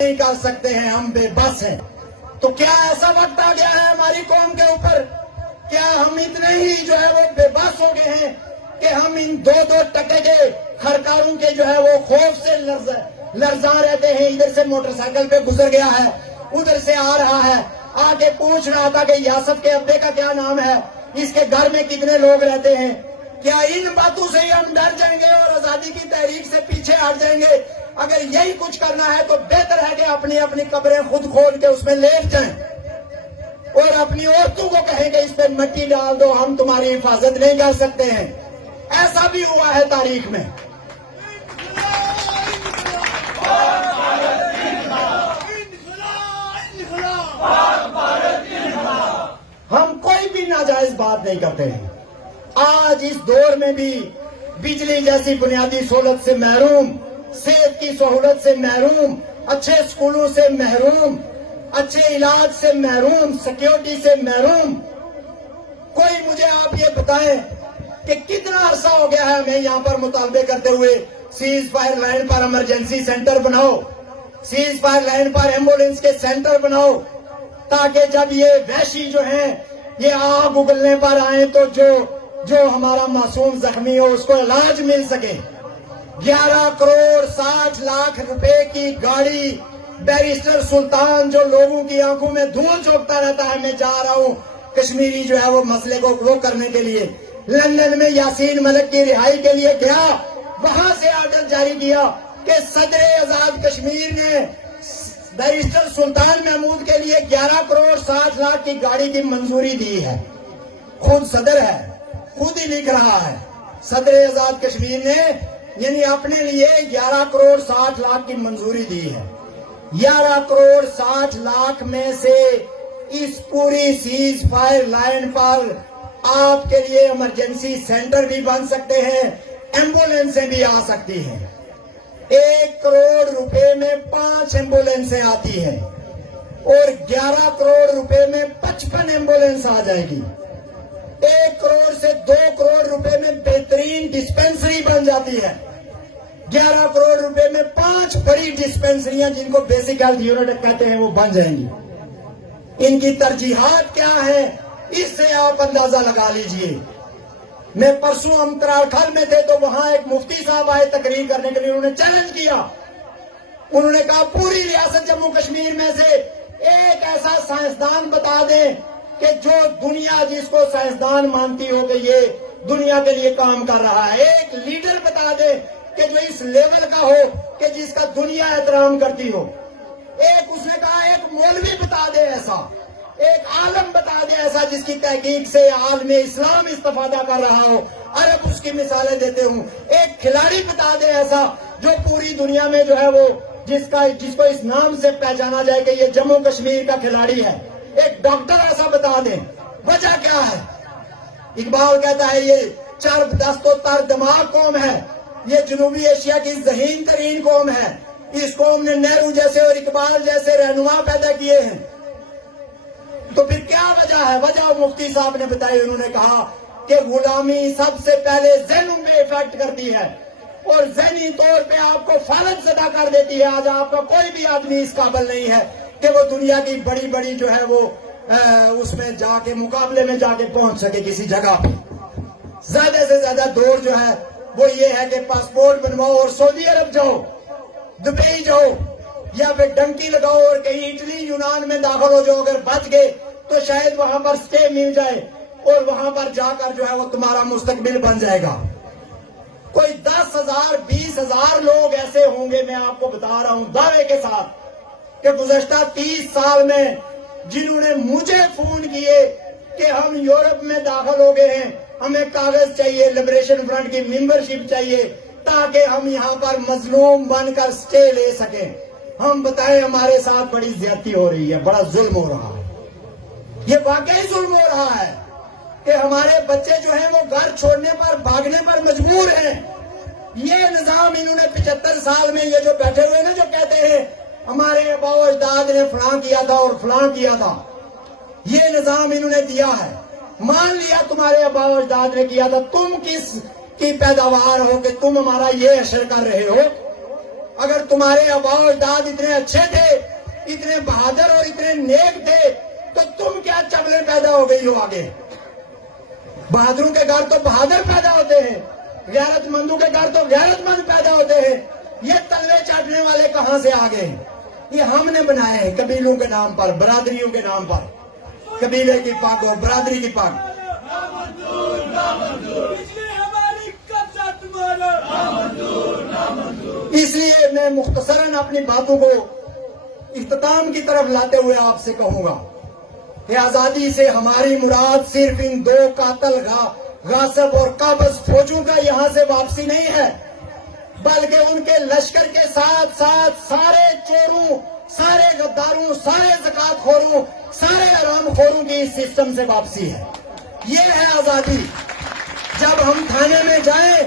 نہیں کر سکتے ہیں، ہم بے بس ہیں۔ تو کیا ایسا وقت آ گیا ہے ہماری قوم کے اوپر، کیا ہم اتنے ہی جو ہے وہ بے بس ہو گئے ہیں کہ ہم ان دو ٹکے کے خرکاروں کے جو ہے وہ خوف سے لرزاں رہتے ہیں؟ ادھر سے موٹر سائیکل پہ گزر گیا ہے، ادھر سے آ رہا ہے، آ کے پوچھ رہا تھا کہ یاسف کے ابے کا کیا نام ہے، اس کے گھر میں کتنے لوگ رہتے ہیں۔ کیا ان باتوں سے ہی ہم ڈر جائیں گے اور آزادی کی تحریک سے پیچھے ہٹ جائیں گے؟ اگر یہی کچھ کرنا ہے تو بہتر ہے کہ اپنی اپنی قبریں خود کھود کے اس میں لیٹ جائیں اور اپنی عورتوں کو کہیں کہ اس پہ مٹی ڈال دو، ہم تمہاری حفاظت نہیں کر سکتے ہیں۔ ایسا بھی ہوا ہے تاریخ میں۔ ہم کوئی بھی ناجائز بات نہیں کرتے ہیں۔ آج اس دور میں بھی بجلی جیسی بنیادی سہولت سے محروم، صحت کی سہولت سے محروم، اچھے اسکولوں سے محروم، اچھے علاج سے محروم، سیکیورٹی سے محروم، کوئی مجھے آپ یہ بتائیں کہ کتنا عرصہ ہو گیا ہے ہمیں یہاں پر مطالبے کرتے ہوئے سیز فائر لائن پر ایمرجنسی سینٹر بناؤ، سیز فائر لائن پر ایمبولینس کے سینٹر بناؤ، تاکہ جب یہ وحشی جو ہیں یہ آگ اگلنے پر آئیں تو جو ہمارا معصوم زخمی ہو اس کو علاج مل سکے۔ 11 کروڑ 60 لاکھ روپے کی گاڑی بیرسٹر سلطان جو لوگوں کی آنکھوں میں دھول چونکتا رہتا ہے، میں جا رہا ہوں کشمیری جو ہے وہ مسئلے کو وہ کرنے کے لیے، لندن میں یاسین ملک کی رہائی کے لیے گیا، وہاں سے آرڈر جاری کیا کہ صدر آزاد کشمیر نے بیرسٹر سلطان محمود کے لیے 11 کروڑ 60 لاکھ کی گاڑی کی منظوری دی ہے۔ خود صدر ہے، خود ہی لکھ رہا ہے، صدر آزاد کشمیر نے یعنی اپنے لیے 11 کروڑ 60 لاکھ کی منظوری دی ہے۔ 11 کروڑ 60 لاکھ میں سے اس پوری سیز فائر لائن پر آپ کے لیے ایمرجنسی سینٹر بھی بن سکتے ہیں، ایمبولینسیں بھی آ سکتی ہیں۔ 1 کروڑ روپے میں 5 ایمبولینسیں آتی ہیں اور 11 کروڑ روپے میں 55 ایمبولینس آ جائے گی۔ 1 کروڑ سے 2 کروڑ روپے میں بہترین ڈسپینسری بن جاتی ہے۔ 11 کروڑ روپے میں 5 بڑی ڈسپینسریاں جن کو بیسک ہیلتھ یونٹ کہتے ہیں وہ بن جائیں گی۔ ان کی ترجیحات کیا ہیں اس سے آپ اندازہ لگا لیجئے۔ میں پرسوں ہم ترالکھل میں تھے تو وہاں ایک مفتی صاحب آئے تقریر کرنے کے لیے، انہوں نے چیلنج کیا، انہوں نے کہا پوری ریاست جموں کشمیر میں سے ایک ایسا سائنسدان بتا دیں کہ جو دنیا جس کو سائنسدان مانتی ہو کہ یہ دنیا کے لیے کام کر رہا ہے، ایک لیڈر بتا دیں کہ جو اس لیول کا ہو کہ جس کا دنیا احترام کرتی ہو۔ ایک اس نے کہا ایک مولوی بتا دے ایسا، ایک عالم بتا دے ایسا جس کی تحقیق سے عالم اسلام استفادہ کر رہا ہو، عرب اس کی مثالیں دیتے ہوں۔ ایک کھلاڑی بتا دے ایسا جو پوری دنیا میں جو ہے وہ جس کو اس نام سے پہچانا جائے کہ یہ جموں کشمیر کا کھلاڑی ہے۔ ایک ڈاکٹر ایسا بتا دیں۔ وجہ کیا ہے؟ اقبال کہتا ہے یہ چرب دست و تر دماغ قوم ہے، یہ جنوبی ایشیا کی ذہین ترین قوم ہے، اس قوم نے نہرو جیسے اور اقبال جیسے رہنما پیدا کیے ہیں۔ تو پھر کیا وجہ ہے؟ وجہ مفتی صاحب نے بتائی، انہوں نے کہا کہ غلامی سب سے پہلے ذہنوں میں افیکٹ کرتی ہے اور ذہنی طور پہ آپ کو فالج زدہ کر دیتی ہے۔ آج آپ کا کوئی بھی آدمی اس قابل نہیں ہے کہ وہ دنیا کی بڑی بڑی جو ہے وہ اس میں جا کے مقابلے میں جا کے پہنچ سکے کسی جگہ پہ۔ زیادہ سے زیادہ دور جو ہے وہ یہ ہے کہ پاسپورٹ بنواؤ اور سعودی عرب جاؤ، دبئی جاؤ، یا پھر ڈنکی لگاؤ اور کہیں اٹلی یونان میں داخل ہو جاؤ۔ اگر بچ گئے تو شاید وہاں پر سٹے مل جائے اور وہاں پر جا کر جو ہے وہ تمہارا مستقبل بن جائے گا۔ کوئی 10,000 20,000 لوگ ایسے ہوں گے، میں آپ کو بتا رہا ہوں دعوے کے ساتھ کہ گزشتہ 30 سال میں جنہوں نے مجھے فون کیے کہ ہم یورپ میں داخل ہو گئے ہیں، ہمیں کاغذ چاہیے، لبریشن فرنٹ کی ممبرشپ چاہیے تاکہ ہم یہاں پر مظلوم بن کر سٹے لے سکیں۔ ہم بتائیں ہمارے ساتھ بڑی زیادتی ہو رہی ہے، بڑا ظلم ہو رہا ہے۔ یہ واقعی ظلم ہو رہا ہے کہ ہمارے بچے جو ہیں وہ گھر چھوڑنے پر بھاگنے پر مجبور ہیں۔ یہ نظام انہوں نے 75 سال میں یہ جو بیٹھے ہوئے نا جو کہتے ہیں ہمارے آباء و اجداد نے فلاں کیا تھا اور فلاں کیا تھا، یہ نظام انہوں نے دیا ہے۔ مان لیا تمہارے آباء و اجداد نے کیا تھا، تم کس کی پیداوار ہو کہ تم ہمارا یہ اشر کر رہے ہو؟ اگر تمہارے آبا و اجداد اتنے اچھے تھے، اتنے بہادر اور اتنے نیک تھے، تو تم کیا چبلے پیدا ہو گئی ہو آگے؟ بہادروں کے گھر تو بہادر پیدا ہوتے ہیں، غیرت مندوں کے گھر تو غیرت مند پیدا ہوتے ہیں. یہ تلوے چاٹنے والے کہاں سے آ گئے؟ یہ ہم نے بنائے ہیں قبیلوں کے نام پر، برادریوں کے نام پر. قبیلے کی پاک ہو، برادری کی پاک. اس لیے میں مختصراً اپنی باتوں کو اختتام کی طرف لاتے ہوئے آپ سے کہوں گا کہ آزادی سے ہماری مراد صرف ان دو قاتل غاصب اور قابض فوجوں کا یہاں سے واپسی نہیں ہے، بلکہ ان کے لشکر کے ساتھ ساتھ سارے چوروں، سارے غداروں، سارے زکات خوروں، سارے حرام خوروں کی اس سسٹم سے واپسی ہے. یہ ہے آزادی. جب ہم تھانے میں جائیں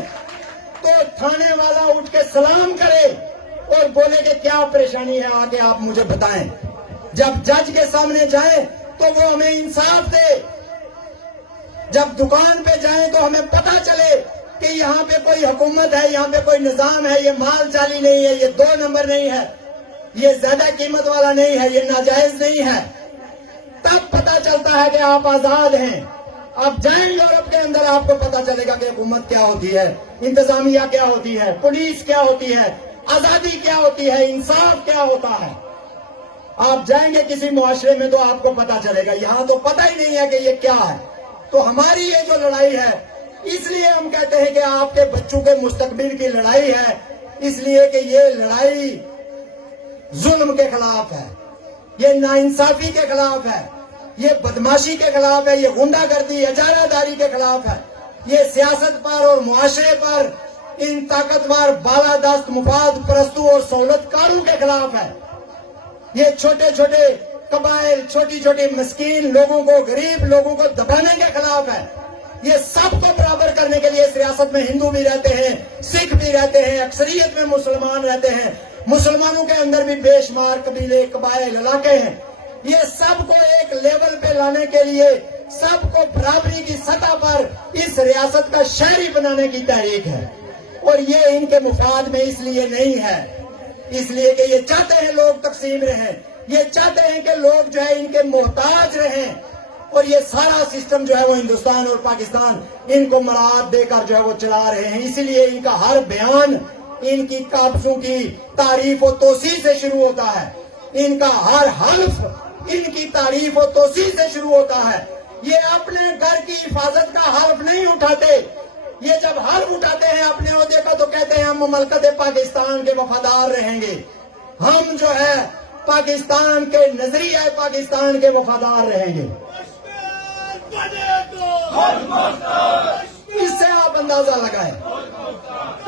تو تھانے والا اٹھ کے سلام کرے اور بولے کہ کیا پریشانی ہے آگے آپ مجھے بتائیں. جب جج کے سامنے جائیں تو وہ ہمیں انصاف دے. جب دکان پہ جائیں تو ہمیں پتہ چلے کہ یہاں پہ کوئی حکومت ہے، یہاں پہ کوئی نظام ہے، یہ مال چالی نہیں ہے، یہ 2 نمبر نہیں ہے، یہ زیادہ قیمت والا نہیں ہے، یہ ناجائز نہیں ہے. تب پتہ چلتا ہے کہ آپ آزاد ہیں. آپ جائیں یورپ کے اندر، آپ کو پتہ چلے گا کہ حکومت کیا ہوتی ہے، انتظامیہ کیا ہوتی ہے، پولیس کیا ہوتی ہے، آزادی کیا ہوتی ہے، انصاف کیا ہوتا ہے. آپ جائیں گے کسی معاشرے میں تو آپ کو پتہ چلے گا. یہاں تو پتہ ہی نہیں ہے کہ یہ کیا ہے. تو ہماری یہ جو لڑائی ہے، اس لیے ہم کہتے ہیں کہ آپ کے بچوں کے مستقبل کی لڑائی ہے، اس لیے کہ یہ لڑائی ظلم کے خلاف ہے، یہ ناانصافی کے خلاف ہے، یہ بدماشی کے خلاف ہے، یہ غنڈہ گردی، اجارہ داری کے خلاف ہے، یہ سیاست پر اور معاشرے پر ان طاقتور بالادست مفاد پرستوں اور سہولت کاروں کے خلاف ہے. یہ چھوٹے چھوٹے قبائل، چھوٹی چھوٹی مسکین لوگوں کو، غریب لوگوں کو دبانے کے خلاف ہے. یہ سب کو برابر کرنے کے لیے اس ریاست میں ہندو بھی رہتے ہیں، سکھ بھی رہتے ہیں، اکثریت میں مسلمان رہتے ہیں، مسلمانوں کے اندر بھی بے شمار قبیلے، قبائل، علاقے ہیں. یہ سب کو ایک لیول پہ لانے کے لیے، سب کو برابری کی سطح پر اس ریاست کا شہری بنانے کی تحریک ہے. اور یہ ان کے مفاد میں اس لیے نہیں ہے، اس لیے کہ یہ چاہتے ہیں لوگ تقسیم رہیں، یہ چاہتے ہیں کہ لوگ جو ہے ان کے محتاج رہیں. اور یہ سارا سسٹم جو ہے وہ ہندوستان اور پاکستان ان کو مراعات دے کر جو ہے وہ چلا رہے ہیں. اسی لیے ان کا ہر بیان ان کی قابضوں کی تعریف و توصیف سے شروع ہوتا ہے. ان کا ہر حلف ان کی تعریف و توصیف سے شروع ہوتا ہے. یہ اپنے گھر کی حفاظت کا حلف نہیں اٹھاتے. یہ جب حلف اٹھاتے ہیں اپنے عہدے کا تو کہتے ہیں ہم مملکت پاکستان کے وفادار رہیں گے، ہم جو ہے پاکستان کے نظریہ پاکستان کے وفادار رہیں گے. اس سے آپ اندازہ لگائیں،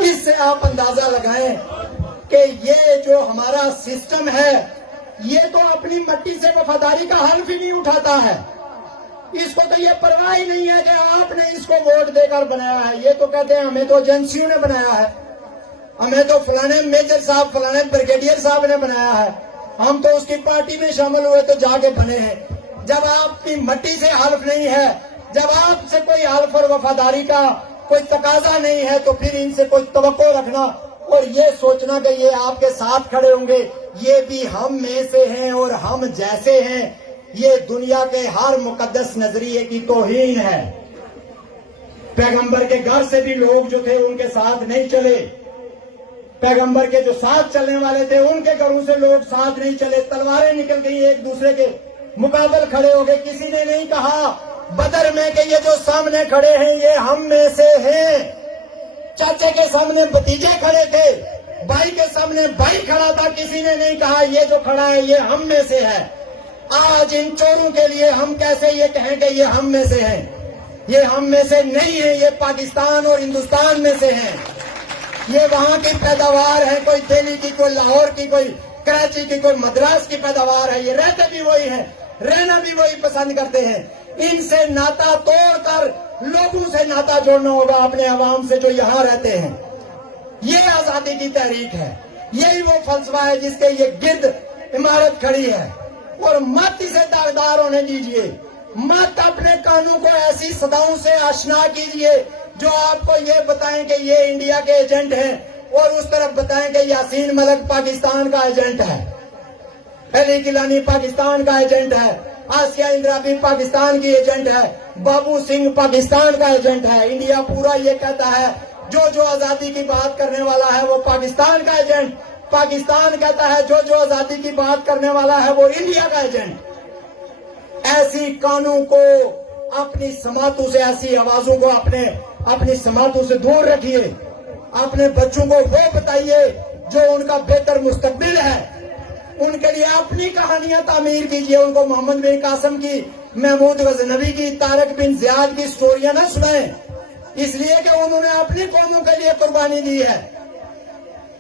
اس سے آپ اندازہ لگائیں کہ یہ جو ہمارا سسٹم ہے یہ تو اپنی مٹی سے وفاداری کا حلف ہی نہیں اٹھاتا ہے. اس کو تو یہ پرواہ ہی نہیں ہے کہ آپ نے اس کو ووٹ دے کر بنایا ہے. یہ تو کہتے ہیں ہمیں تو ایجنسیوں نے بنایا ہے، ہمیں تو فلانے میجر صاحب، فلانے بریگیڈیئر صاحب نے بنایا ہے، ہم تو اس کی پارٹی میں شامل ہوئے تو جا کے بنے ہیں. جب آپ کی مٹی سے حلف نہیں ہے، جب آپ سے کوئی حلف اور وفاداری کا کوئی تقاضا نہیں ہے، تو پھر ان سے کوئی توقع رکھنا اور یہ سوچنا کہ یہ آپ کے ساتھ کھڑے ہوں گے، یہ بھی ہم میں سے ہیں اور ہم جیسے ہیں، یہ دنیا کے ہر مقدس نظریے کی توہین ہے. پیغمبر کے گھر سے بھی لوگ جو تھے ان کے ساتھ نہیں چلے، پیغمبر کے جو ساتھ چلنے والے تھے ان کے گھروں سے لوگ ساتھ نہیں چلے، تلواریں نکل گئی، ایک دوسرے کے مقابل کھڑے ہو گئے. کسی نے نہیں کہا بدر میں کہ یہ جو سامنے کھڑے ہیں یہ ہم میں سے ہیں. چاچے کے سامنے بھتیجے کھڑے تھے، بھائی کے سامنے بھائی کھڑا تھا، کسی نے نہیں کہا یہ جو کھڑا ہے یہ ہم میں سے ہے. آج ان چوروں کے لیے ہم کیسے یہ کہیں کہ یہ ہم میں سے ہیں؟ یہ ہم میں سے نہیں ہیں، یہ پاکستان اور ہندوستان میں سے ہیں. یہ وہاں کی پیداوار ہے، کوئی دہلی کی، کوئی لاہور کی، کوئی کراچی کی، کوئی مدراس کی پیداوار ہے. یہ رہتے بھی وہی ہیں، رہنا بھی وہی پسند کرتے ہیں. ان سے ناتا توڑ کر لوگوں سے ناتا جوڑنا ہوگا، اپنے عوام سے جو یہاں رہتے ہیں. یہ آزادی کی تحریک ہے، یہی وہ فلسفہ ہے جس کے یہ گرد عمارت کھڑی ہے. اور مت اسے داغدار ہونے دیجئے، مت اپنے کانوں کو ایسی صداؤں سے آشنا کیجئے جو آپ کو یہ بتائیں کہ یہ انڈیا کے ایجنٹ ہیں، اور اس طرف بتائیں کہ یاسین ملک پاکستان کا ایجنٹ ہے، علی گیلانی پاکستان کا ایجنٹ ہے، آسیہ اندرابی پاکستان کی ایجنٹ ہے، بابو سنگھ پاکستان کا ایجنٹ ہے. انڈیا پورا یہ کہتا ہے جو آزادی کی بات کرنے والا ہے وہ پاکستان کا ایجنٹ، پاکستان کہتا ہے جو آزادی کی بات کرنے والا ہے وہ انڈیا کا ایجنٹ. ایسی کانوں کو اپنی سماعتوں سے، ایسی آوازوں کو اپنی سماعتوں سے دور رکھیے. اپنے بچوں کو وہ بتائیے جو ان کا بہتر مستقبل ہے، ان کے لیے اپنی کہانیاں تعمیر کیجیے. ان کو محمد بن قاسم کی، محمود غزنوی کی، طارق بن زیاد کی سٹوریاں نہ سنائیں، اس لیے کہ انہوں نے اپنی قوموں کے لیے قربانی دی ہے.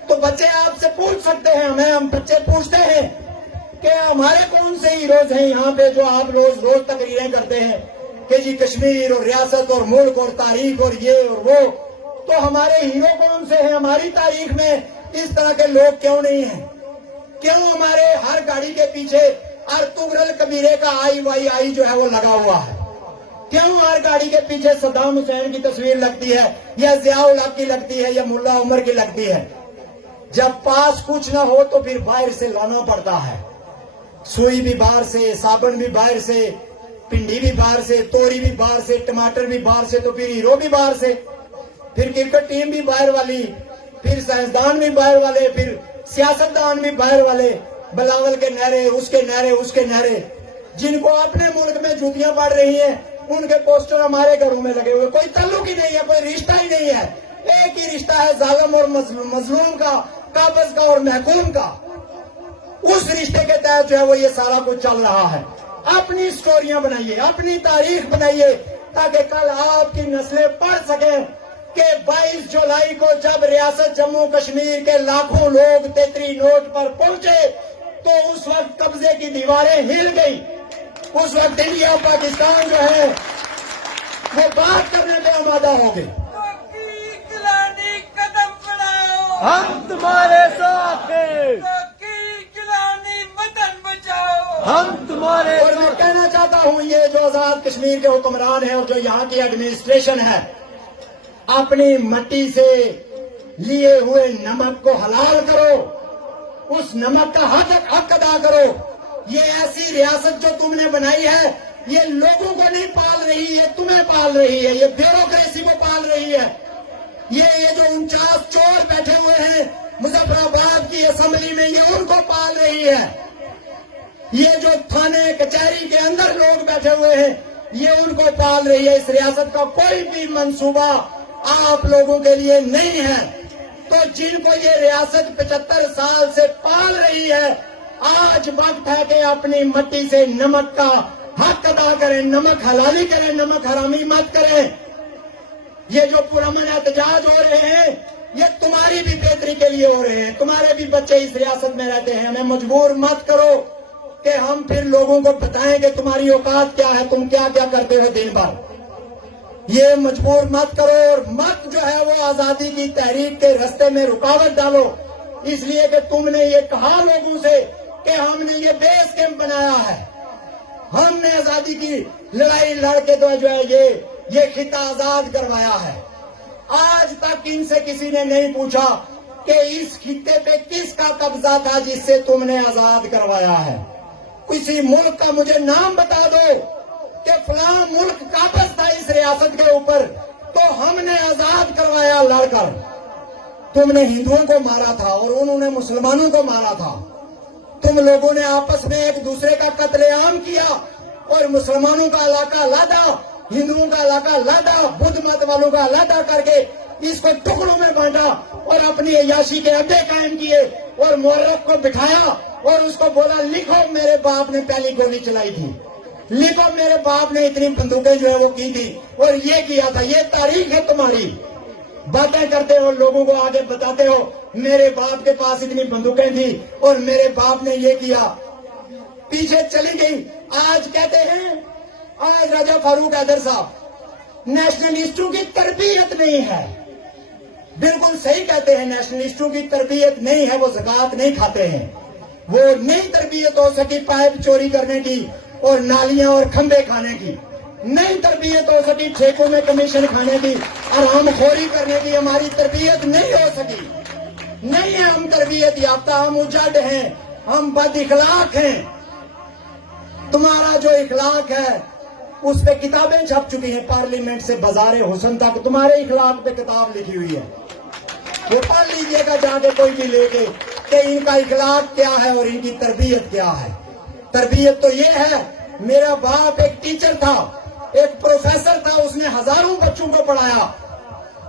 تو بچے آپ سے پوچھ سکتے ہیں، ہم بچے پوچھتے ہیں کہ ہمارے کون سے ہیروز ہیں یہاں پہ جو آپ روز تقریریں کرتے ہیں کہ جی کشمیر اور ریاست اور ملک اور تاریخ اور یہ اور وہ. تو ہمارے ہیرو کون سے ہیں؟ ہماری تاریخ میں اس طرح کے لوگ کیوں نہیں ہیں؟ کیوں ہمارے ہر گاڑی کے پیچھے ارطغرل قبیلے کا IYI جو ہے وہ لگا ہوا ہے؟ کیوں ہر گاڑی کے پیچھے صدام حسین کی تصویر لگتی ہے، یا ضیاء الحق کی لگتی ہے، یا ملا عمر کی لگتی ہے؟ جب پاس کچھ نہ ہو تو پھر باہر سے لانا پڑتا ہے. سوئی بھی باہر سے، صابن بھی باہر سے، پنڈی بھی باہر سے، توری بھی باہر سے، ٹماٹر بھی باہر سے، تو پھر ہیرو بھی باہر سے، پھر کرکٹ ٹیم بھی باہر والی، پھر سائنسدان بھی باہر والے، پھر سیاستدان بھی باہر والے. بلاول کے نعرے، اس کے نعرے، اس کے نعرے. جن کو اپنے ملک میں جوتیاں پڑ رہی ہیں ان کے پوسٹر ہمارے گھروں میں لگے ہوئے. کوئی تعلق ہی نہیں ہے، کوئی رشتہ ہی نہیں ہے. ایک ہی رشتہ ہے ظالم اور مظلوم کا، قابض کا اور محکوم کا. اس رشتے کے تحت جو ہے وہ یہ سارا کچھ چل رہا ہے. اپنی سٹوریاں بنائیے، اپنی تاریخ بنائیے، تاکہ کل آپ کی نسلیں پڑھ سکیں کہ 22 جولائی کو جب ریاست جموں کشمیر کے لاکھوں لوگ 33 نوٹ پر پہنچے تو اس وقت قبضے کی دیواریں ہل گئی. اس وقت انڈیا پاکستان جو ہے وہ بات کرنے پہ آمادہ ہو گئی. قدم بڑھاؤ، ہم تمہارے ساتھ ہیں، وطن بچاؤ، ہم تمہارے اور میں کہنا چاہتا ہوں یہ جو آزاد کشمیر کے حکمران ہیں اور جو یہاں کی ایڈمنسٹریشن ہے، اپنی مٹی سے لیے ہوئے نمک کو حلال کرو، اس نمک کا حق ادا کرو. یہ ایسی ریاست جو تم نے بنائی ہے یہ لوگوں کو نہیں پال رہی، یہ تمہیں پال رہی ہے، یہ بیوروکریسی کو پال رہی ہے. یہ جو 49 چور بیٹھے ہوئے ہیں مظفر آباد کی اسمبلی میں یہ ان کو پال رہی ہے. یہ جو تھانے کچہری کے اندر لوگ بیٹھے ہوئے ہیں یہ ان کو پال رہی ہے. اس ریاست کا کوئی بھی منصوبہ آپ لوگوں کے لیے نہیں ہے. تو جن کو یہ ریاست 75 سال سے پال رہی ہے، آج وقت ہے کہ اپنی مٹی سے نمک کا حق ادا کریں، نمک حلالی کریں، نمک حرامی مت کریں. یہ جو پرامن احتجاج ہو رہے ہیں یہ تمہاری بھی بہتری کے لیے ہو رہے ہیں. تمہارے بھی بچے اس ریاست میں رہتے ہیں. ہمیں مجبور مت کرو کہ ہم پھر لوگوں کو بتائیں کہ تمہاری اوقات کیا ہے، تم کیا کیا کرتے ہو دن بھر. یہ مجبور مت کرو اور مت جو ہے وہ آزادی کی تحریک کے راستے میں رکاوٹ ڈالو، اس لیے کہ تم نے یہ کہا لوگوں سے کہ ہم نے یہ بیس کیمپ بنایا ہے، ہم نے آزادی کی لڑائی لڑ کے تو جو ہے یہ خطہ آزاد کروایا ہے. آج تک ان سے کسی نے نہیں پوچھا کہ اس خطے پہ کس کا قبضہ تھا جس سے تم نے آزاد کروایا ہے. کسی ملک کا مجھے نام بتا دو کہ فلاں ملک قابض تھا اس ریاست کے اوپر تو ہم نے آزاد کروایا لڑ کر. تم نے ہندوؤں کو مارا تھا اور انہوں نے مسلمانوں کو مارا تھا. تم لوگوں نے آپس میں ایک دوسرے کا قتل عام کیا اور مسلمانوں کا علاقہ علیحدہ، ہندوؤں کا علاقہ علیحدہ، بدھ مت والوں کا علیحدہ کر کے اس کو ٹکڑوں میں بانٹا اور اپنی عیاشی کے اڈے قائم کیے اور مورخ کو بٹھایا اور اس کو بولا لکھو میرے باپ نے پہلی گولی چلائی تھی، لکھو میرے باپ نے اتنی بندوقیں جو ہے وہ کی تھی اور یہ کیا تھا. یہ تاریخ ہے تمہاری. باتیں کرتے ہو، لوگوں کو آگے بتاتے ہو میرے باپ کے پاس اتنی بندوقیں تھی اور میرے باپ نے یہ کیا. پیچھے چلی گئی. آج کہتے ہیں، آج راجہ فاروق حیدر صاحب نیشنلسٹوں کی تربیت نہیں ہے. بالکل صحیح کہتے ہیں، نیشنلسٹوں کی تربیت نہیں ہے، وہ زکوٰۃ نہیں کھاتے ہیں. وہ نہیں تربیت ہو سکی پائپ چوری کرنے کی اور نالیاں اور کھمبے کھانے کی. نہیں تربیت ہو سکی ٹھیکوں میں کمیشن کھانے کی، حرام خوری کرنے کی. ہماری تربیت نہیں ہو سکی. نہیں ہے ہم تربیت یافتہ، ہم اجڑ ہیں، ہم بد اخلاق ہیں. تمہارا جو اخلاق ہے اس پہ کتابیں چھپ چکی ہیں، پارلیمنٹ سے بازار حسن تک تمہارے اخلاق پہ کتاب لکھی ہوئی ہے. وہ پڑھ لیجئے گا جا کے کوئی بھی لے کے کہ ان کا اخلاق کیا ہے اور ان کی تربیت کیا ہے. تربیت تو یہ ہے، میرا باپ ایک ٹیچر تھا، ایک پروفیسر تھا، اس نے ہزاروں بچوں کو پڑھایا،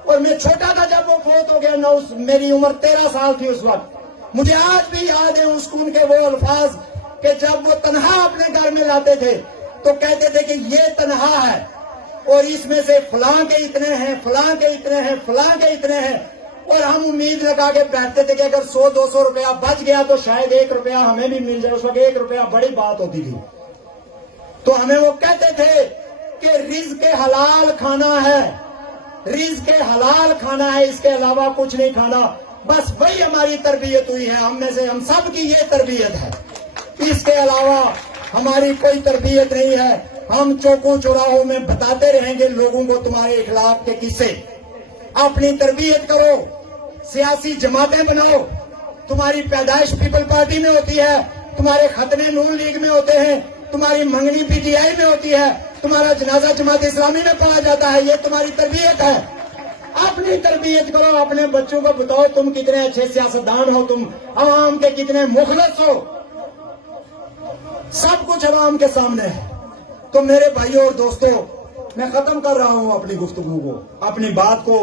اور میں چھوٹا تھا جب وہ فوت ہو گیا. میری عمر 13 سال تھی اس وقت. مجھے آج بھی یاد ہے اس ان کے وہ الفاظ کہ جب وہ تنہا اپنے گھر میں لاتے تھے تو کہتے تھے کہ یہ تنہا ہے اور اس میں سے فلاں کے اتنے ہیں، فلاں کے اتنے ہیں، فلاں کے اتنے ہیں، اور ہم امید لگا کے بیٹھتے تھے کہ اگر 100-200 روپیہ بچ گیا تو شاید 1 روپیہ ہمیں بھی مل جائے. اس وقت 1 روپیہ بڑی بات ہوتی تھی. تو ہمیں وہ کہتے تھے کہ رزق حلال کھانا ہے، رزق حلال کھانا ہے، اس کے علاوہ کچھ نہیں کھانا. بس وہی ہماری تربیت ہوئی ہے، ہم میں سے ہم سب کی یہ تربیت ہے. اس کے علاوہ ہماری کوئی تربیت نہیں ہے. ہم چوکوں چوراہوں میں بتاتے رہیں گے لوگوں کو تمہارے اخلاق کے قصے. اپنی تربیت کرو، سیاسی جماعتیں بناؤ. تمہاری پیدائش پیپل پارٹی میں ہوتی ہے، تمہارے ختنے نون لیگ میں ہوتے ہیں، تمہاری منگنی پی ٹی آئی میں ہوتی ہے، تمہارا جنازہ جماعت اسلامی میں پڑھا جاتا ہے. یہ تمہاری تربیت ہے. اپنی تربیت کرو، اپنے بچوں کو بتاؤ تم کتنے اچھے سیاستدان ہو، تم عوام کے کتنے مخلص ہو. سب کچھ عوام کے سامنے ہے. تو میرے بھائیوں اور دوستوں، میں ختم کر رہا ہوں اپنی گفتگو کو، اپنی بات کو.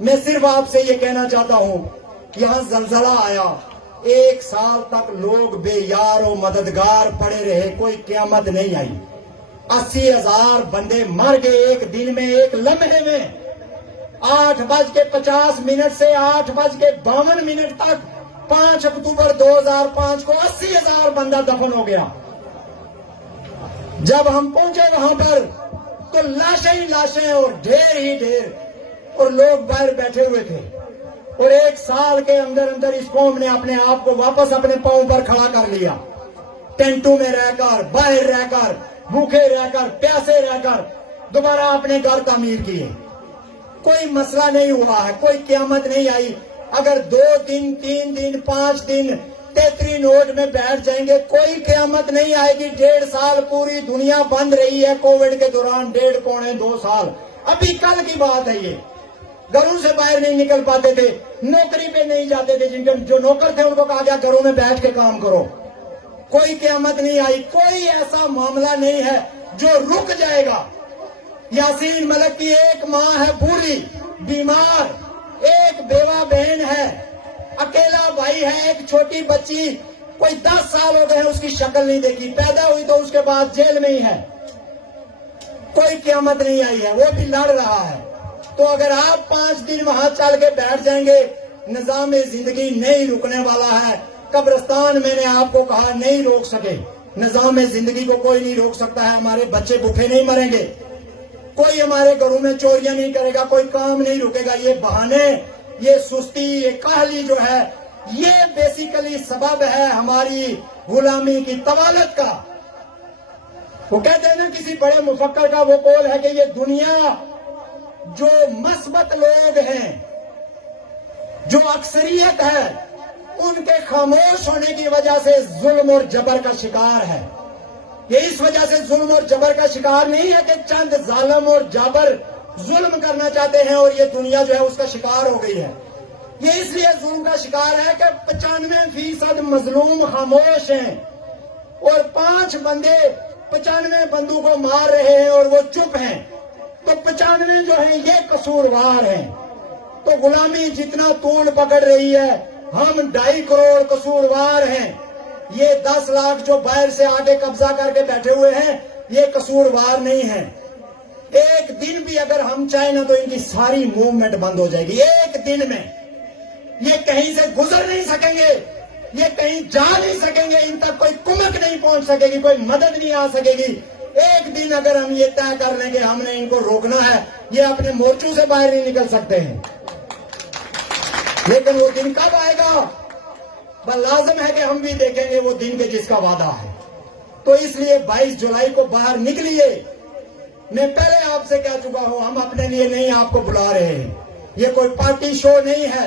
میں صرف آپ سے یہ کہنا چاہتا ہوں کہ یہاں زلزلہ آیا، 1 سال تک لوگ بے یار و مددگار پڑے رہے، کوئی قیامت نہیں آئی. 80,000 بندے مر گئے ایک دن میں، ایک لمحے میں. 8:50 سے 8:52 تک 5 اکتوبر 2005 کو 80,000 بندہ دفن ہو گیا. جب ہم پہنچے وہاں پر تو لاشیں ہی لاشیں اور ڈھیر ہی ڈھیر، اور لوگ باہر بیٹھے ہوئے تھے. اور 1 سال کے اندر اس قوم نے اپنے آپ کو واپس اپنے پاؤں پر کھڑا کر لیا. ٹینٹوں میں رہ کر، باہر رہ کر، بھوکے رہ کر، پیاسے رہ کر دوبارہ اپنے گھر تعمیر کیے. کوئی مسئلہ نہیں ہوا ہے، کوئی قیامت نہیں آئی. اگر 2 دن 3 دن 5 دن 33 نوٹ میں بیٹھ جائیں گے کوئی قیامت نہیں آئے گی. 1.5 سال پوری دنیا بند رہی ہے کووڈ کے دوران، 1.5-2 سال. ابھی کل کی بات ہے یہ. گھروں سے باہر نہیں نکل پاتے تھے، نوکری پہ نہیں جاتے تھے، جن کے جو نوکر تھے ان کو کہا گیا گھروں میں بیٹھ کے کام کرو. کوئی قیامت نہیں آئی. کوئی ایسا معاملہ نہیں ہے جو رک جائے گا. یاسین ملک کی 1 ماں ہے بوڑھی بیمار، 1 بیوہ بہن ہے، اکیلا بھائی ہے، 1 چھوٹی بچی کوئی 10 سال ہو گئے ہیں اس کی شکل نہیں دیکھی، پیدا ہوئی تو اس کے بعد جیل میں ہی ہے. کوئی قیامت نہیں آئی ہے، وہ بھی لڑ رہا ہے. تو اگر آپ 5 دن وہاں چل کے بیٹھ جائیں گے، نظام زندگی نہیں رکنے والا ہے. قبرستان میں نے آپ کو کہا نہیں روک سکے، نظام زندگی کو کوئی نہیں روک سکتا ہے. ہمارے بچے بھوکے نہیں مریں گے، کوئی ہمارے گھروں میں چوریاں نہیں کرے گا، کوئی کام نہیں رکے گا. یہ بہانے، یہ سستی، یہ کاہلی جو ہے، یہ بیسیکلی سبب ہے ہماری غلامی کی طوالت کا. وہ کہتے ہیں نا کسی بڑے مفکر کا وہ قول ہے کہ یہ دنیا جو مثبت لوگ ہیں، جو اکثریت ہے، ان کے خاموش ہونے کی وجہ سے ظلم اور جبر کا شکار ہے. یہ اس وجہ سے ظلم اور جبر کا شکار نہیں ہے کہ چند ظالم اور جابر ظلم کرنا چاہتے ہیں اور یہ دنیا جو ہے اس کا شکار ہو گئی ہے. یہ اس لیے ظلم کا شکار ہے کہ 95% مظلوم خاموش ہیں اور 5 بندے 95 بندوں کو مار رہے ہیں اور وہ چپ ہیں. تو 95 جو ہیں یہ قصوروار ہیں. تو غلامی جتنا طول پکڑ رہی ہے، ہم 2.5 کروڑ قصوروار ہیں. یہ 10 لاکھ جو باہر سے آ کے قبضہ کر کے بیٹھے ہوئے ہیں یہ قصوروار نہیں ہیں. ایک دن بھی اگر ہم چاہیں نا تو ان کی ساری موومنٹ بند ہو جائے گی. ایک دن میں یہ کہیں سے گزر نہیں سکیں گے، یہ کہیں جا نہیں سکیں گے، ان تک کوئی کمک نہیں پہنچ سکے گی، کوئی مدد نہیں آ سکے گی. ایک دن اگر ہم یہ طے کر لیں کہ ہم نے ان کو روکنا ہے، یہ اپنے مورچوں سے باہر نہیں نکل سکتے ہیں. لیکن وہ دن کب آئے گا؟ بس لازم ہے کہ ہم بھی دیکھیں گے وہ دن کے جس کا وعدہ ہے. تو اس لیے 22 جولائی کو باہر نکلیے. میں پہلے آپ سے کہہ چکا ہوں، ہم اپنے لیے نہیں آپ کو بلا رہے ہیں. یہ کوئی پارٹی شو نہیں ہے.